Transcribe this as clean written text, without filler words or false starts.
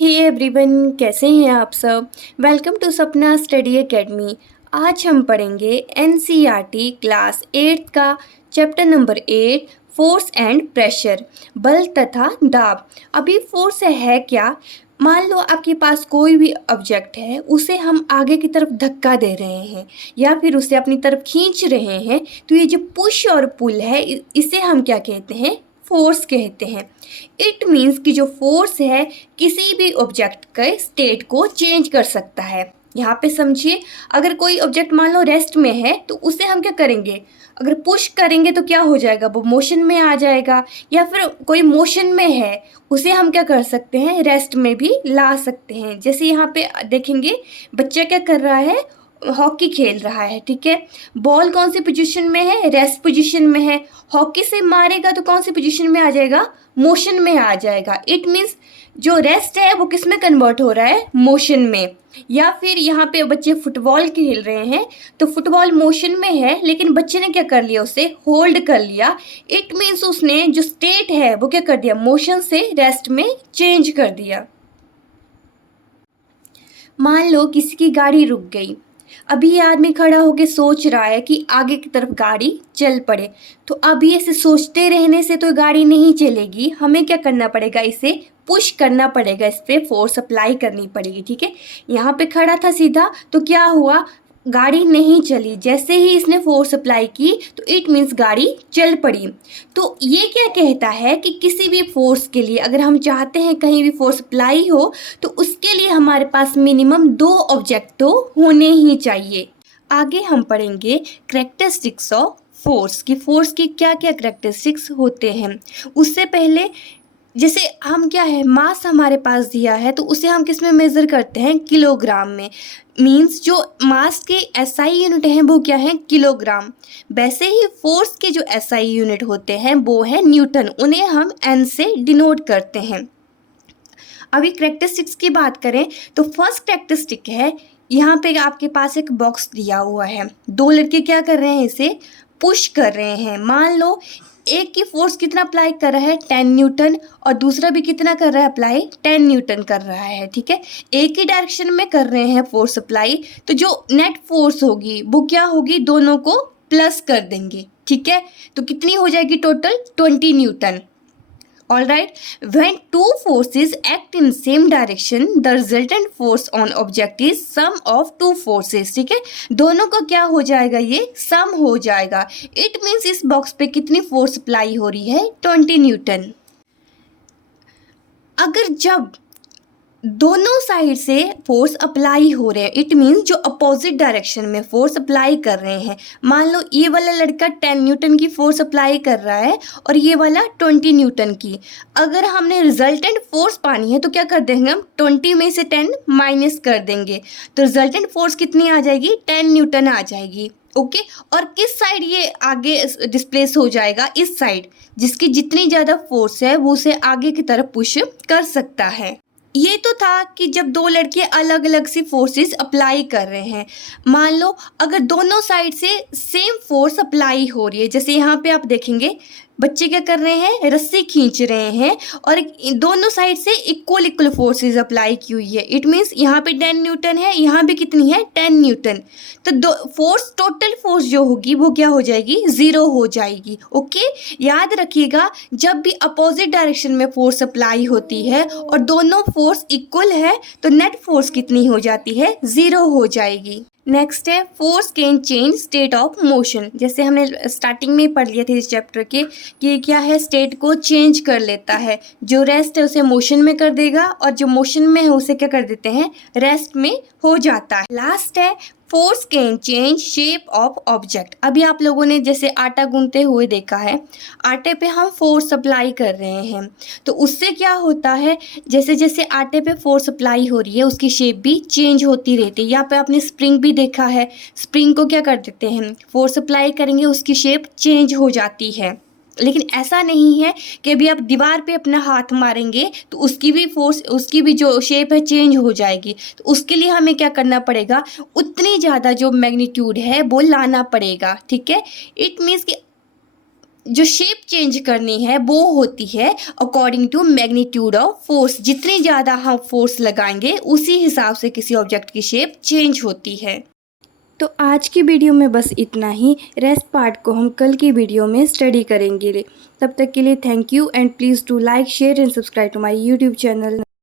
Hey everyone, कैसे हैं आप सब। वेलकम टू सपना स्टडी एकेडमी। आज हम पढ़ेंगे एनसीईआरटी क्लास 8 का chapter number 8 force and pressure, बल तथा दाब। अभी फोर्स है क्या? मान लो आपके पास कोई भी ऑब्जेक्ट है, उसे हम आगे की तरफ धक्का दे रहे हैं या फिर उसे अपनी तरफ खींच रहे हैं, तो ये जो पुश और पुल है इसे हम क्या कहते हैं? फोर्स कहते हैं। इट मीन्स कि जो फोर्स है किसी भी ऑब्जेक्ट के स्टेट को चेंज कर सकता है। यहाँ पे समझिए, अगर कोई ऑब्जेक्ट मान लो रेस्ट में है तो उसे हम क्या करेंगे? अगर पुश करेंगे तो क्या हो जाएगा? वो मोशन में आ जाएगा। या फिर कोई मोशन में है, उसे हम क्या कर सकते हैं? रेस्ट में भी ला सकते हैं। जैसे यहाँ पे देखेंगे, बच्चा क्या कर रहा है? हॉकी खेल रहा है, ठीक है। बॉल कौन सी पोजीशन में है? रेस्ट पोजीशन में है। हॉकी से मारेगा तो कौन सी पोजीशन में आ जाएगा? मोशन में आ जाएगा। इट मीन्स जो रेस्ट है वो किस में कन्वर्ट हो रहा है? मोशन में। या फिर यहाँ पे बच्चे फुटबॉल खेल रहे हैं तो फुटबॉल मोशन में है, लेकिन बच्चे ने क्या कर लिया? उसे होल्ड कर लिया। इट मीन्स उसने जो स्टेट है वो क्या कर दिया? मोशन से रेस्ट में चेंज कर दिया। मान लो किसी की गाड़ी रुक गई। अभी ये आदमी खड़ा होकर सोच रहा है कि आगे की तरफ गाड़ी चल पड़े, तो अभी ऐसे सोचते रहने से तो गाड़ी नहीं चलेगी। हमें क्या करना पड़ेगा? इसे पुश करना पड़ेगा, इस पर फोर्स अप्लाई करनी पड़ेगी, ठीक है। यहाँ पे खड़ा था सीधा, तो क्या हुआ? गाड़ी नहीं चली। जैसे ही इसने फोर्स अप्लाई की तो इट मीन्स गाड़ी चल पड़ी। तो ये क्या कहता है कि किसी भी फोर्स के लिए अगर हम चाहते हैं कहीं भी फोर्स अप्लाई हो तो उसके लिए हमारे पास मिनिमम 2 ऑब्जेक्ट तो होने ही चाहिए। आगे हम पढ़ेंगे कैरेक्टरिस्टिक्स ऑफ फोर्स की फोर्स की क्या क्या कैरेक्टरिस्टिक्स होते हैं। उससे पहले जैसे हम क्या है, मास हमारे पास दिया है तो उसे हम किस में मेज़र करते हैं? किलोग्राम में। मीन्स जो मास के एसआई यूनिट हैं वो क्या है? किलोग्राम। वैसे ही फोर्स के जो एसआई यूनिट होते हैं वो है न्यूटन, उन्हें हम एन से डिनोट करते हैं। अभी कैरेक्टरिस्टिक्स की बात करें तो फर्स्ट कैरेक्टरिस्टिक है, यहाँ पे आपके पास एक बॉक्स दिया हुआ है। 2 लड़के क्या कर रहे हैं? इसे पुश कर रहे हैं। मान लो एक की फोर्स कितना अप्लाई कर रहा है? 10 न्यूटन, और दूसरा भी कितना कर रहा है अप्लाई? 10 न्यूटन कर रहा है, ठीक है। एक ही डायरेक्शन में कर रहे हैं फोर्स अप्लाई, तो जो नेट फोर्स होगी वो क्या होगी? दोनों को प्लस कर देंगे, ठीक है। तो कितनी हो जाएगी total? 20 Newton. Alright, when two forces act in same direction, the resultant force on object is sum of two forces, ठीक है। दोनों का क्या हो जाएगा? ये सम हो जाएगा। इट मीन्स इस बॉक्स पे कितनी फोर्स अप्लाई हो रही है? 20 न्यूटन। अगर जब दोनों साइड से फोर्स अप्लाई हो रहे हैं, इट मीन्स जो अपोजिट डायरेक्शन में फोर्स अप्लाई कर रहे हैं, मान लो ये वाला लड़का 10 न्यूटन की फोर्स अप्लाई कर रहा है और ये वाला 20 न्यूटन की। अगर हमने रिजल्टेंट फोर्स पानी है तो क्या कर देंगे? हम 20 में से 10 माइनस कर देंगे, तो रिजल्टेंट फोर्स कितनी आ जाएगी? 10 न्यूटन आ जाएगी, ओके। और किस साइड ये आगे डिस्प्लेस हो जाएगा? इस साइड। जिसकी जितनी ज़्यादा फोर्स है वो उसे आगे की तरफ पुश कर सकता है। ये तो था कि जब 2 लड़के अलग अलग सी फोर्सेस अप्लाई कर रहे हैं। मान लो अगर दोनों साइड से सेम फोर्स अप्लाई हो रही है, जैसे यहाँ पे आप देखेंगे बच्चे क्या कर रहे हैं? रस्सी खींच रहे हैं और दोनों साइड से इक्वल फोर्सेस अप्लाई की हुई है। इट मीन्स यहाँ पे 10 न्यूटन है, यहाँ भी कितनी है? 10 न्यूटन। तो फोर्स, टोटल फोर्स जो होगी वो क्या हो जाएगी? 0 हो जाएगी, ओके। याद रखिएगा, जब भी अपोजिट डायरेक्शन में फोर्स अप्लाई होती है और दोनों फोर्स इक्वल है तो नेट फोर्स कितनी हो जाती है? 0 हो जाएगी। नेक्स्ट है force can change state of motion. जैसे हमने स्टार्टिंग में पढ़ लिया था इस चैप्टर के कि क्या है? स्टेट को चेंज कर लेता है। जो रेस्ट है उसे मोशन में कर देगा और जो मोशन में है उसे क्या कर देते हैं? रेस्ट में हो जाता है। लास्ट है force can change shape of object. अभी आप लोगों ने जैसे आटा गूंथते हुए देखा है, आटे पे हम फोर्स अप्लाई कर रहे हैं तो उससे क्या होता है? जैसे जैसे आटे पे फोर्स अप्लाई हो रही है उसकी शेप भी चेंज होती रहती है। यहाँ पे आपने स्प्रिंग भी देखा है, स्प्रिंग को क्या कर देते हैं? फोर्स अप्लाई करेंगे उसकी शेप चेंज हो जाती है। लेकिन ऐसा नहीं है कि अभी आप दीवार पे अपना हाथ मारेंगे तो उसकी भी फोर्स, उसकी भी जो शेप है चेंज हो जाएगी। तो उसके लिए हमें क्या करना पड़ेगा? उतनी ज़्यादा जो मैग्नीट्यूड है वो लाना पड़ेगा, ठीक है। इट मीन्स कि जो शेप चेंज करनी है वो होती है according to magnitude of force. जितनी ज़्यादा हम फोर्स लगाएंगे उसी हिसाब से किसी ऑब्जेक्ट की शेप चेंज होती है। तो आज की वीडियो में बस इतना ही। रेस्ट पार्ट को हम कल की वीडियो में स्टडी करेंगे। तब तक के लिए thank you and please do like share and subscribe to my YouTube channel.